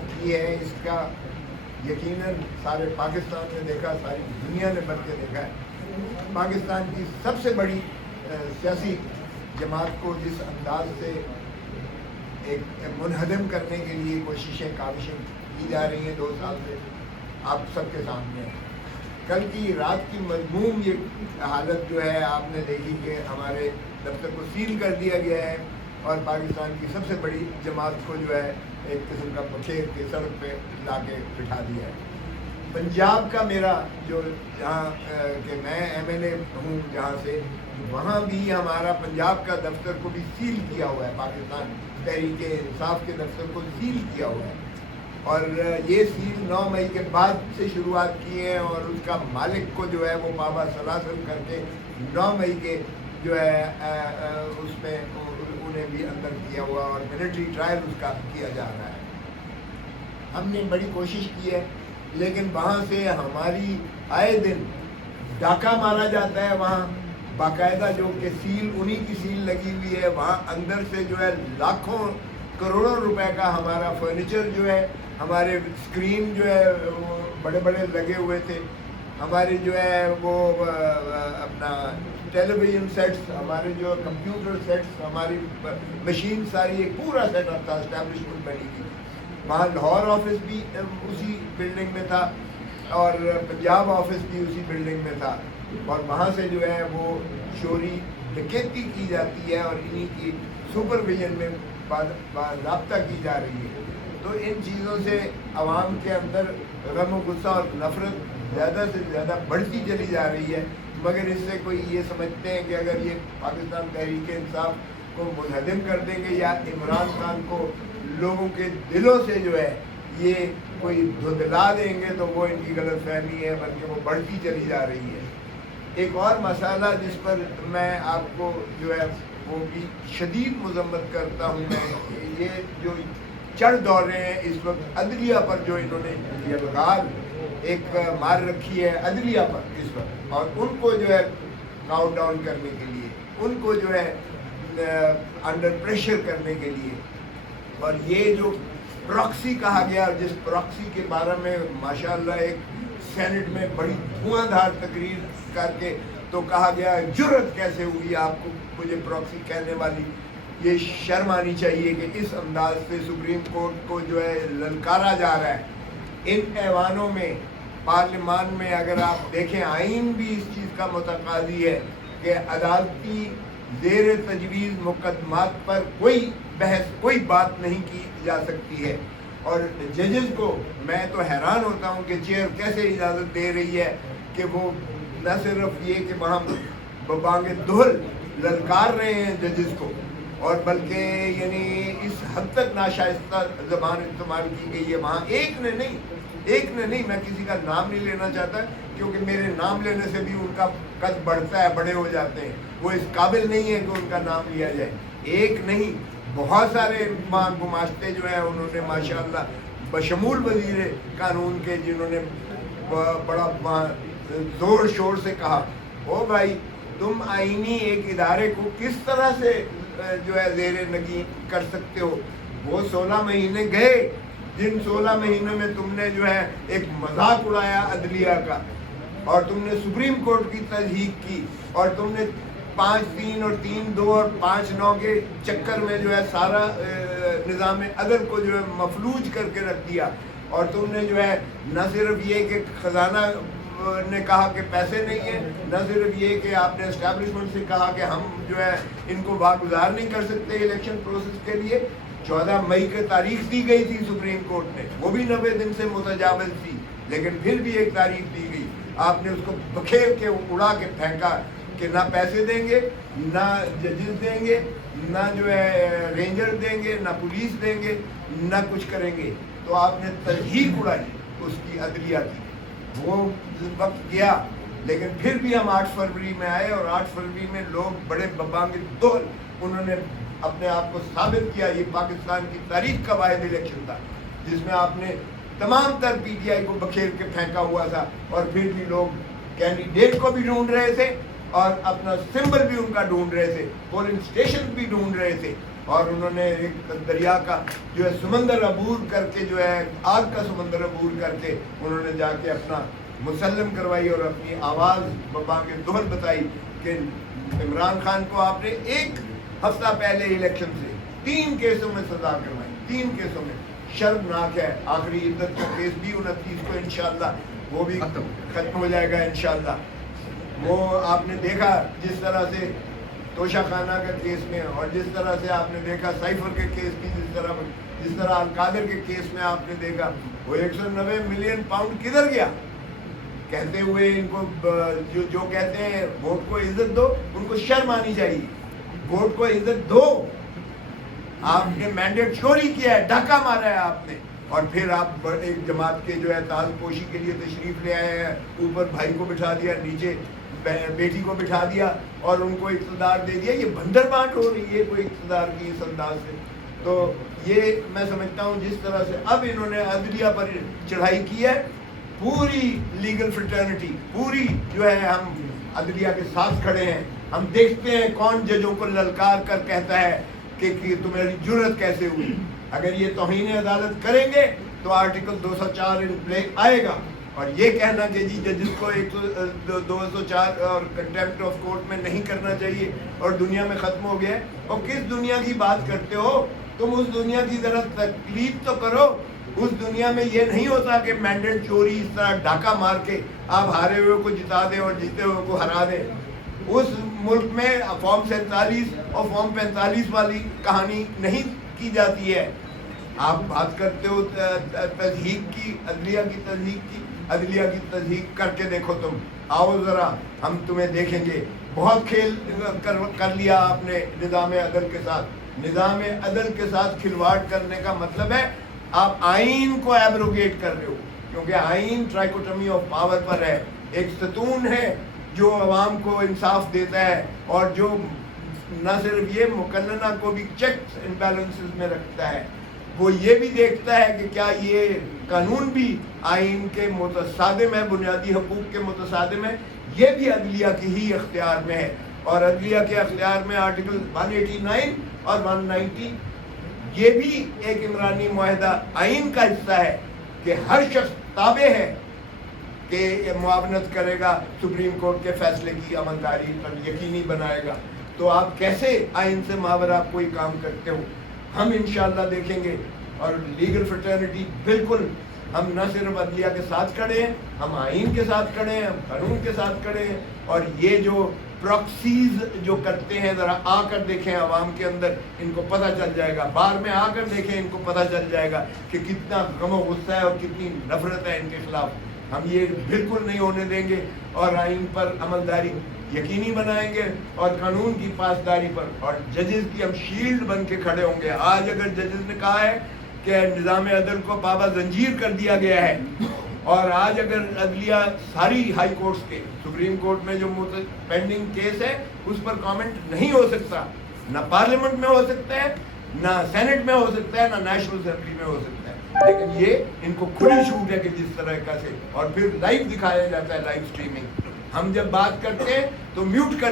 बात की है इसका यकीनन सारे पाकिस्तान ने देखा, सारी दुनिया ने बढ़ के देखा है। पाकिस्तान की सबसे बड़ी सियासी जमात को जिस अंदाज से एक मुनहदम करने के लिए कोशिशें काविशें की जा रही हैं 2 साल से, आप सबके सामने है। कल की रात की मजमूम ये हालत जो है आपने देखी कि हमारे दफ्तर को सील कर दिया गया है और पाकिस्तान की सबसे बड़ी जमात को जो है एक किस्म का बखेर के सड़क पे ला के बिठा दिया है। पंजाब का मेरा जो जहाँ कि मैं MLA हूँ जहाँ से, वहाँ भी हमारा पंजाब का दफ्तर को भी सील किया हुआ है, पाकिस्तान तहरीक-ए-इंसाफ के दफ्तर को सील किया हुआ है। और ये सील 9 मई के बाद से शुरुआत की है और उसका मालिक को जो है वो बाबा सलासल करके 9 मई के जो है उसमें उन्हें भी अंदर किया हुआ और मिलिट्री ट्रायल उसका किया जा रहा है। हमने बड़ी कोशिश की है, लेकिन वहाँ से हमारी आए दिन डाका मारा जाता है। वहाँ बाकायदा जो कि सील उन्हीं की सील लगी हुई है, वहाँ अंदर से जो है लाखों करोड़ों रुपए का हमारा फर्नीचर जो है, हमारे स्क्रीन जो है वो बड़े बड़े लगे हुए थे, हमारे जो है वो अपना टेलीविज़न सेट्स, हमारे जो कंप्यूटर सेट्स, हमारी मशीन सारी एक पूरा सेटअप था, एस्टैब्लिशमेंट बनी थी। वहाँ लाहौर ऑफिस भी उसी बिल्डिंग में था और पंजाब ऑफिस भी उसी बिल्डिंग में था और वहाँ से जो है वो चोरी डकैती की जाती है और इन्हीं की सुपरविजन में बाज़ाब्ता की जा रही है। तो इन चीज़ों से आवाम के अंदर गम और गुस्सा और नफ़रत ज़्यादा से ज़्यादा बढ़ती चली जा रही है, मगर इससे कोई ये समझते हैं कि अगर ये पाकिस्तान तहरीक-ए-इंसाफ को मुनहदम कर देंगे या इमरान खान को लोगों के दिलों से जो है ये कोई धुंधला देंगे तो वो इनकी गलतफहमी है, बल्कि वो बढ़ती चली जा रही है। एक और मसाला जिस पर मैं आपको जो है वो भी शदीद मजम्मत करता हूँ, मैं ये जो चढ़ दौड़ रहे हैं इस वक्त अदलिया पर, जो इन्होंने यलगार एक मार रखी है अदलिया पर इस वक्त, और उनको जो है काउंट डाउन करने के लिए, उनको जो है अंडर प्रेशर करने के लिए। और ये जो प्रॉक्सी कहा गया, जिस प्रॉक्सी के बारे में माशाल्लाह एक सेनेट में बड़ी धुआंधार तकरीर करके तो कहा गया, जुर्रत कैसे हुई आपको मुझे प्रॉक्सी कहने वाली। ये शर्म आनी चाहिए कि इस अंदाज से सुप्रीम कोर्ट को जो है ललकारा जा रहा है। इन ऐवानों में, पार्लियामान में अगर आप देखें, आइन भी इस चीज़ का मुतकादी है कि अदालती ज़ेर तजवीज़ मुकदमात पर कोई बहस, कोई बात नहीं की जा सकती है। और जजेस को मैं तो हैरान होता हूँ कि चेयर कैसे इजाज़त दे रही है कि वो न सिर्फ ये कि वहाँ बबांगे दोहल ललकार रहे हैं जजेस को, और बल्कि यानी इस हद तक नाशाइस्ता ज़बान इस्तेमाल की गई है वहाँ। एक ने नहीं, मैं किसी का नाम नहीं लेना चाहता क्योंकि मेरे नाम लेने से भी उनका कद बढ़ता है, बड़े हो जाते हैं, वो इस काबिल नहीं है कि उनका नाम लिया जाए। एक नहीं, बहुत सारे गुमाश्ते जो हैं उन्होंने माशाअल्लाह बशमूल वज़ीर कानून के, जिन्होंने बड़ा ज़ोर शोर से कहा, ओ भाई तुम आईनी एक इदारे को किस तरह से जो है ज़ेरे नगी कर सकते हो। वो 16 महीने गए, जिन 16 महीनों में तुमने जो है एक मजाक उड़ाया अदलिया का, और तुमने सुप्रीम कोर्ट की तज़हीक की, और तुमने 5-3 और 3-2 और 5-9 के चक्कर में जो है सारा निज़ाम अदल को जो है मफलूज करके रख दिया। और तुमने जो है न सिर्फ ये कि ख़जाना ने कहा कि पैसे नहीं है, न सिर्फ ये कि आपने एस्टैब्लिशमेंट से कहा कि हम जो है इनको वागुजार नहीं कर सकते इलेक्शन प्रोसेस के लिए। 14 मई की तारीख दी गई थी सुप्रीम कोर्ट ने, वो भी 90 दिन से मुतजावज़ थी, लेकिन फिर भी एक तारीख दी गई, आपने उसको बखेर के उड़ा के फेंका कि ना पैसे देंगे, ना जजेस देंगे, ना जो है रेंजर देंगे, ना पुलिस देंगे, ना कुछ करेंगे। तो आपने तजहीक उड़ाई उसकी अदलिया की। वो वक्त गया, लेकिन फिर भी हम 8 फरवरी में आए और 8 फरवरी में लोग बड़े बबांगे दोल उन्होंने अपने आप को साबित किया। ये पाकिस्तान की तारीख का वाहिद इलेक्शन था जिसमें आपने तमाम तर PTI को बखेर के फेंका हुआ था, और फिर भी लोग कैंडिडेट को भी ढूंढ रहे थे और अपना सिंबल भी उनका ढूंढ रहे थे, पोलिंग स्टेशन भी ढूंढ रहे थे, اور انہوں نے ایک دریا کا جو ہے سمندر عبور کر کے جو ہے آگ کا سمندر عبور کر کے انہوں نے جا کے اپنا مسلم کروائی اور اپنی آواز بانگ دہل بتائی کہ عمران خان کو آپ نے ایک ہفتہ پہلے الیکشن سے 3 کیسوں میں سزا کروائی، 3 کیسوں میں، شرمناک ہے۔ آخری عدت کا کیس بھی 29 کو انشاءاللہ وہ بھی ختم ہو جائے گا انشاءاللہ۔ وہ آپ نے دیکھا جس طرح سے توشہ خانہ کا کیس میں، اور جس طرح سے آپ نے دیکھا سائفر کے کیس بھی، جس طرح القادر کے کیس میں آپ نے دیکھا، وہ 190 ملین پاؤنڈ کدھر گیا؟ کہتے ہوئے ان کو جو کہتے ہیں ووٹ کو عزت دو، ان کو شرم آنی چاہیے۔ ووٹ کو عزت دو، آپ نے مینڈیٹ چوری کیا ہے، ڈاکہ مارا ہے آپ نے، اور پھر آپ ایک جماعت کے جو ہے تاج پوشی کے لیے تشریف لے آئے ہیں، اوپر بھائی کو بٹھا دیا، نیچے بیٹی کو بٹھا دیا اور ان کو اقتدار دے دیا۔ یہ بندر بانٹ ہو رہی ہے کوئی اقتدار کی اس انداز سے؟ تو یہ میں سمجھتا ہوں جس طرح سے اب انہوں نے عدلیہ پر چڑھائی کی ہے، پوری لیگل فریٹرنٹی پوری جو ہے ہم عدلیہ کے ساتھ کھڑے ہیں۔ ہم دیکھتے ہیں کون ججوں کو للکار کر کہتا ہے کہ تمہاری جرت کیسے ہوئی۔ اگر یہ توہین عدالت کریں گے تو آرٹیکل 204 ان پلے آئے گا، اور یہ کہنا کہ جی ججز کو 204 اور کنٹیمپٹ آف کورٹ میں نہیں کرنا چاہیے اور دنیا میں ختم ہو گیا ہے، اور کس دنیا کی بات کرتے ہو تم؟ اس دنیا کی ذرا تکلیف تو کرو۔ اس دنیا میں یہ نہیں ہوتا کہ مینڈیٹ چوری اس طرح ڈاکہ مار کے آپ ہارے ہوئے کو جتا دیں اور جیتے ہوئے کو ہرا دیں۔ اس ملک میں فارم 47 اور فارم 45 والی کہانی نہیں کی جاتی ہے۔ آپ بات کرتے ہو تضحیک کی، عدلیہ کی تضحیک کی، عدلیہ کی تضحیک کر کے دیکھو تم، آؤ ذرا ہم تمہیں دیکھیں گے۔ بہت کھیل کر لیا آپ نے نظام عدل کے ساتھ۔ نظام عدل کے ساتھ کھلواڑ کرنے کا مطلب ہے آپ آئین کو ایبروگیٹ کر رہے ہو، کیونکہ آئین ٹرائکوٹمی آف پاور پر ہے، ایک ستون ہے جو عوام کو انصاف دیتا ہے، اور جو نہ صرف یہ مقننہ کو بھی چیکس اینڈ بیلنسز میں رکھتا ہے، وہ یہ بھی دیکھتا ہے کہ کیا یہ قانون بھی آئین کے متصادم ہے، بنیادی حقوق کے متصادم ہے۔ یہ بھی عدلیہ کی ہی اختیار میں ہے، اور عدلیہ کے اختیار میں آرٹیکل 189 اور 190 یہ بھی ایک عمرانی معاہدہ آئین کا حصہ ہے کہ ہر شخص تابع ہے کہ معاونت کرے گا، سپریم کورٹ کے فیصلے کی عملداری پر یقینی بنائے گا۔ تو آپ کیسے آئین سے ماورا کوئی کام کرتے ہو؟ ہم انشاءاللہ دیکھیں گے، اور لیگل فریٹرنٹی بالکل ہم نہ صرف عدلیہ کے ساتھ کھڑے ہیں، ہم آئین کے ساتھ کھڑے ہیں، ہم قانون کے ساتھ کھڑے ہیں، اور یہ جو پراکسیز جو کرتے ہیں ذرا آ کر دیکھیں عوام کے اندر، ان کو پتہ چل جائے گا، بار میں آ کر دیکھیں ان کو پتہ چل جائے گا کہ کتنا غم و غصہ ہے اور کتنی نفرت ہے ان کے خلاف۔ ہم یہ بالکل نہیں ہونے دیں گے، اور آئین پر عملداری یقینی بنائیں گے، اور قانون کی پاسداری پر، اور ججز کی ہم شیلڈ بن کے کھڑے ہوں گے۔ آج اگر ججز نے کہا ہے کہ نظام عدل کو پابا زنجیر کر دیا گیا ہے، اور آج اگر عدلیہ ساری ہائی کورٹس کے، سپریم کورٹ میں جو پینڈنگ کیس ہے اس پر کامنٹ نہیں ہو سکتا، نہ پارلیمنٹ میں ہو سکتا ہے، نہ سینٹ میں ہو سکتا ہے، نہ نیشنل اسمبلی میں ہو سکتا ہے، لیکن یہ ان کو کھلی چھوٹ ہے کہ جس طرح کا سے، اور پھر لائیو دکھایا جاتا ہے، لائیو سٹریمنگ۔ ہم جب بات کرتے ہیں تو میوٹ کر